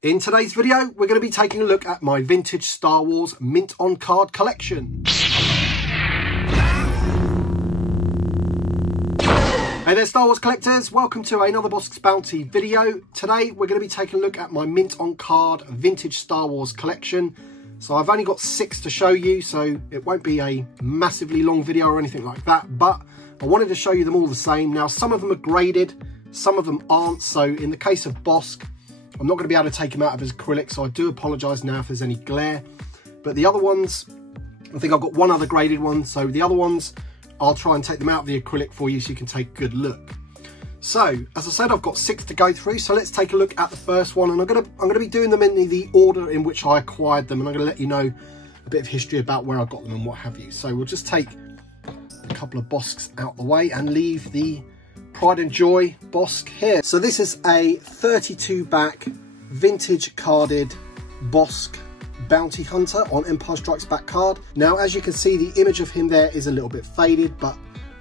In today's video, we're going to be taking a look at my vintage Star Wars mint on card collection. Hey there Star Wars collectors, welcome to another Bossk's Bounty video. Today we're going to be taking a look at my mint on card vintage Star Wars collection. So I've only got 6 to show you, so it won't be a massively long video or anything like that, but I wanted to show you them all the same. Now some of them are graded, some of them aren't, so in the case of Bossk, I'm not going to be able to take them out of his acrylic, so I do apologise now if there's any glare. But the other ones, I think I've got one other graded one, so the other ones, I'll try and take them out of the acrylic for you so you can take a good look. So, as I said, I've got 6 to go through, so let's take a look at the first one, and I'm going to be doing them in the order in which I acquired them, and I'm going to let you know a bit of history about where I got them and what have you. So we'll just take a couple of Bosks out the way and leave the Pride and Joy Bossk here. So this is a 32 back vintage carded Bossk Bounty Hunter on Empire Strikes Back card. Now as you can see, the image of him there is a little bit faded, but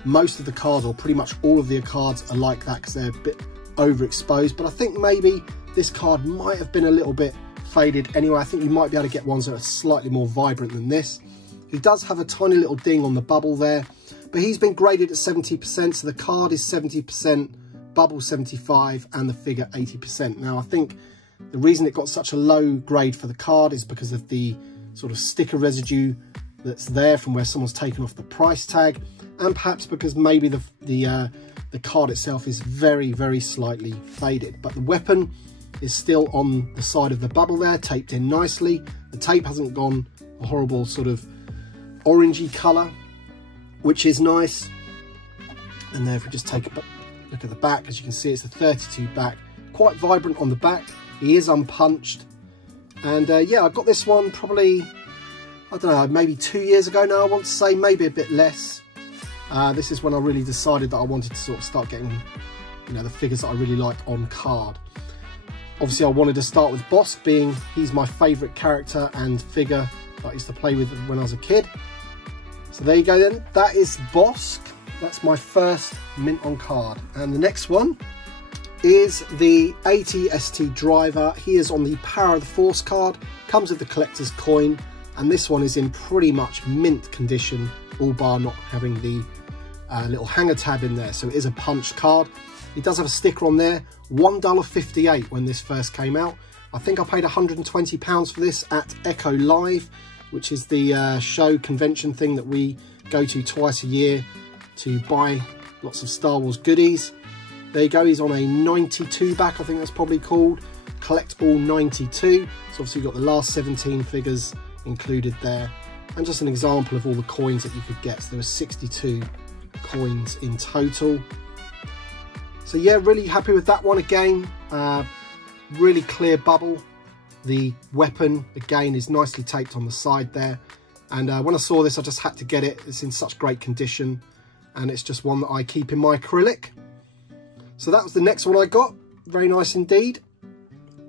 most of the cards, or pretty much all of the cards, are like that because they're a bit overexposed. But I think maybe this card might have been a little bit faded anyway. I think you might be able to get ones that are slightly more vibrant than this. He does have a tiny little ding on the bubble there, but he's been graded at 70%, so the card is 70%, bubble 75%, and the figure 80%. Now I think the reason it got such a low grade for the card is because of the sort of sticker residue that's there from where someone's taken off the price tag, and perhaps because maybe the card itself is very, very slightly faded. But the weapon is still on the side of the bubble there, taped in nicely. The tape hasn't gone a horrible sort of orangey colour, which is nice. And there, if we just take a look at the back, as you can see, it's a 32 back, quite vibrant on the back. He is unpunched, and yeah, I got this one probably, I don't know, maybe 2 years ago now, I want to say, maybe a bit less. This is when I really decided that I wanted to sort of start getting, you know, the figures that I really like on card. Obviously I wanted to start with Bossk, being he's my favourite character and figure that I used to play with when I was a kid. So there you go then, that is Bossk. That's my first mint on card. And the next one is the AT-ST Driver. He is on the Power of the Force card, comes with the collector's coin, and this one is in pretty much mint condition, all bar not having the little hanger tab in there, so it is a punched card. He does have a sticker on there, $1.58 when this first came out. I think I paid £120 for this at Echo Live, which is the show convention thing that we go to twice a year to buy lots of Star Wars goodies. There you go, he's on a 92 back, I think that's probably called. Collect all 92. So obviously you've got the last 17 figures included there. And just an example of all the coins that you could get. So there were 62 coins in total. So yeah, really happy with that one again. Really clear bubble. The weapon, again, is nicely taped on the side there. And when I saw this, I just had to get it. It's in such great condition. And it's just one that I keep in my acrylic. So that was the next one I got. Very nice indeed.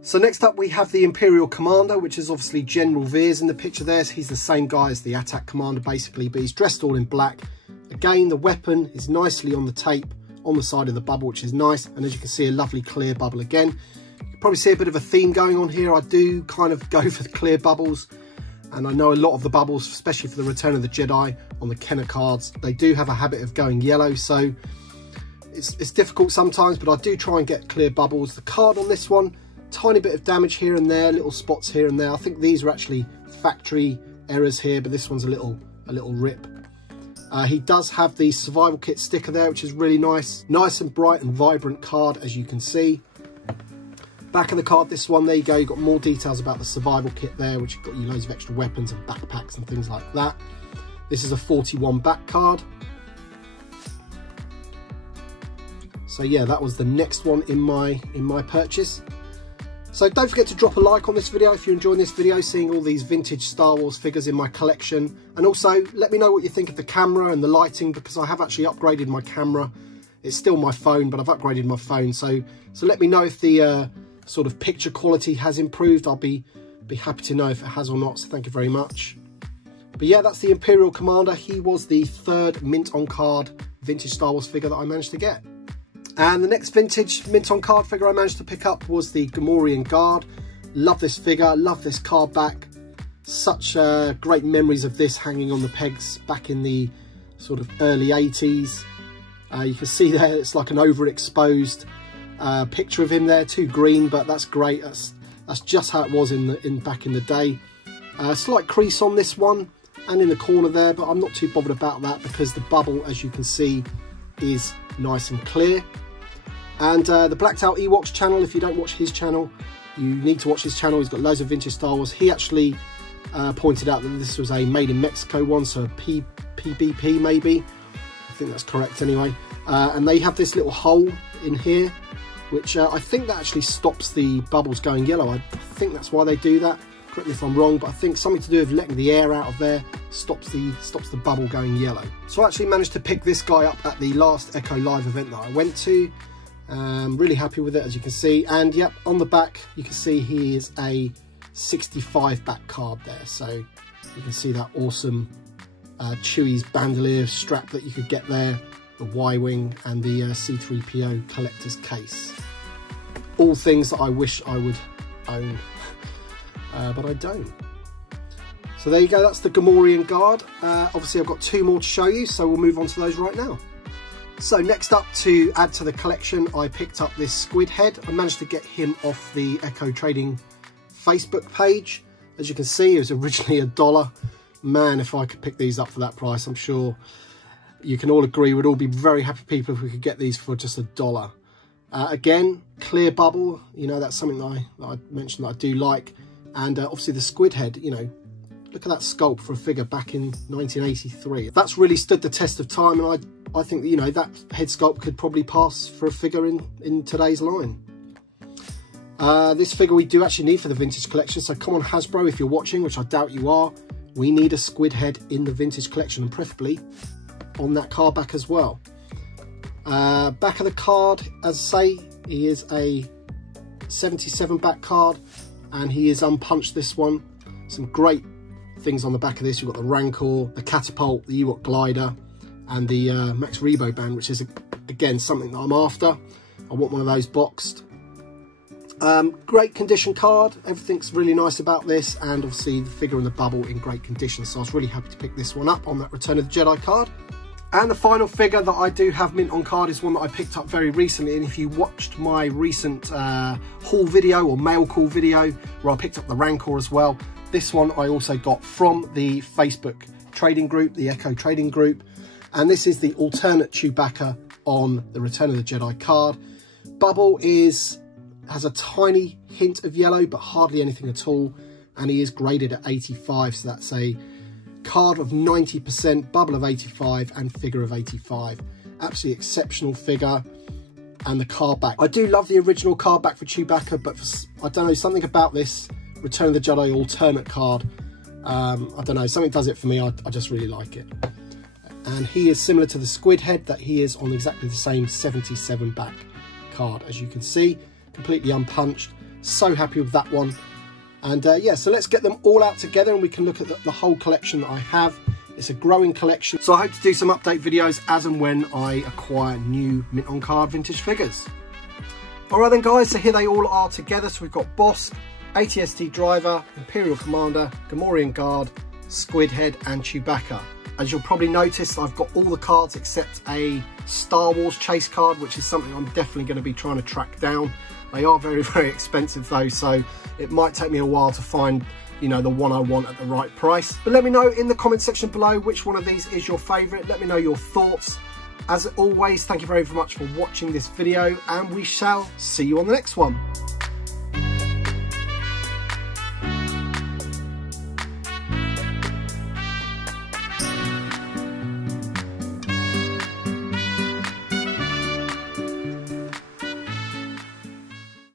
So next up we have the Imperial Commander, which is obviously General Veers in the picture there. So he's the same guy as the Attack Commander basically, but he's dressed all in black. Again, the weapon is nicely on the tape on the side of the bubble, which is nice. And as you can see, a lovely clear bubble again. You can probably see a bit of a theme going on here. I do kind of go for the clear bubbles. And I know a lot of the bubbles, especially for the Return of the Jedi on the Kenner cards, they do have a habit of going yellow. So it's difficult sometimes, but I do try and get clear bubbles. The card on this one, tiny bit of damage here and there, little spots here and there. I think these are actually factory errors here, but this one's a little rip. He does have the survival kit sticker there, which is really nice. Nice and bright and vibrant card, as you can see. Back of the card, this one, there you go. You've got more details about the survival kit there, which got you loads of extra weapons and backpacks and things like that. This is a 41 back card. So yeah, that was the next one in my purchase. So don't forget to drop a like on this video if you're enjoying this video, seeing all these vintage Star Wars figures in my collection. And also let me know what you think of the camera and the lighting, because I have actually upgraded my camera. It's still my phone, but I've upgraded my phone. So let me know if the sort of picture quality has improved. I'll be happy to know if it has or not, so thank you very much. But yeah, that's the Imperial Commander. He was the 3rd mint on card vintage Star Wars figure that I managed to get. And the next vintage mint on card figure I managed to pick up was the Gamorrean Guard. Love this figure, love this card back. Such great memories of this hanging on the pegs back in the sort of early 80s. You can see there it's like an overexposed picture of him there, too green, but that's great. That's just how it was back in the day. Slight crease on this one and in the corner there, but I'm not too bothered about that because the bubble, as you can see, is nice and clear. And the Blacked Out Ewoks channel, if you don't watch his channel, you need to watch his channel. He's got loads of vintage Star Wars. He actually pointed out that this was a made in Mexico one, so a PBP maybe. I think that's correct anyway. And they have this little hole in here, which I think that actually stops the bubbles going yellow. I think that's why they do that. Correct me if I'm wrong, but I think something to do with letting the air out of there stops the bubble going yellow. So I actually managed to pick this guy up at the last Echo Live event that I went to. Really happy with it, as you can see. And yep, on the back you can see he is a 65 back card there, so you can see that awesome Chewie's bandolier strap that you could get there, the Y-Wing and the C-3PO collector's case. All things that I wish I would own, but I don't. So there you go, that's the Gamorrean Guard. Obviously I've got two more to show you, so we'll move on to those right now. So next up, to add to the collection, I picked up this squid head. I managed to get him off the Echo Trading Facebook page. As you can see, it was originally $1. Man, if I could pick these up for that price, I'm sure you can all agree we'd all be very happy people if we could get these for just $1. Again, clear bubble, you know, that's something that I mentioned that I do like. And obviously the squid head, you know, look at that sculpt for a figure back in 1983. That's really stood the test of time, and I think, you know, that head sculpt could probably pass for a figure in today's line. This figure we do actually need for the vintage collection, so come on Hasbro, if you're watching, which I doubt you are, we need a squid head in the vintage collection, and preferably on that card back as well. Back of the card, as I say, he is a 77 back card, and he is unpunched, this one. Some great things on the back of this. You've got the Rancor, the Catapult, the Ewok Glider, and the Max Rebo band, which is again something that I'm after. I want one of those boxed. Great condition card, everything's really nice about this, and obviously the figure and the bubble in great condition, so I was really happy to pick this one up on that Return of the Jedi card. And the final figure that I do have mint on card is one that I picked up very recently, and if you watched my recent haul video or mail call video where I picked up the Rancor as well, this one I also got from the Facebook trading group, the Echo Trading Group, and this is the alternate Chewbacca on the Return of the Jedi card. Bubble has a tiny hint of yellow, but hardly anything at all, and he is graded at 85, so that's a card of 90%, bubble of 85, and figure of 85. Absolutely exceptional figure. And the card back, I do love the original card back for Chewbacca, but I don't know, something about this Return of the Jedi alternate card, I don't know, something does it for me. I just really like it. And he is similar to the squid head, that he is on exactly the same 77 back card, as you can see, completely unpunched. So happy with that one. And yeah, so let's get them all out together and we can look at the whole collection that I have. It's a growing collection, so I hope to do some update videos as and when I acquire new mint on card vintage figures. Alright then guys, so here they all are together. So we've got Bossk, ATST Driver, Imperial Commander, Gamorrean Guard, Squid Head and Chewbacca. As you'll probably notice, I've got all the cards except a Star Wars chase card, which is something I'm definitely going to be trying to track down. They are very, very expensive though, so it might take me a while to find, you know, the one I want at the right price. But let me know in the comment section below which one of these is your favourite. Let me know your thoughts. As always, thank you very much for watching this video, and we shall see you on the next one.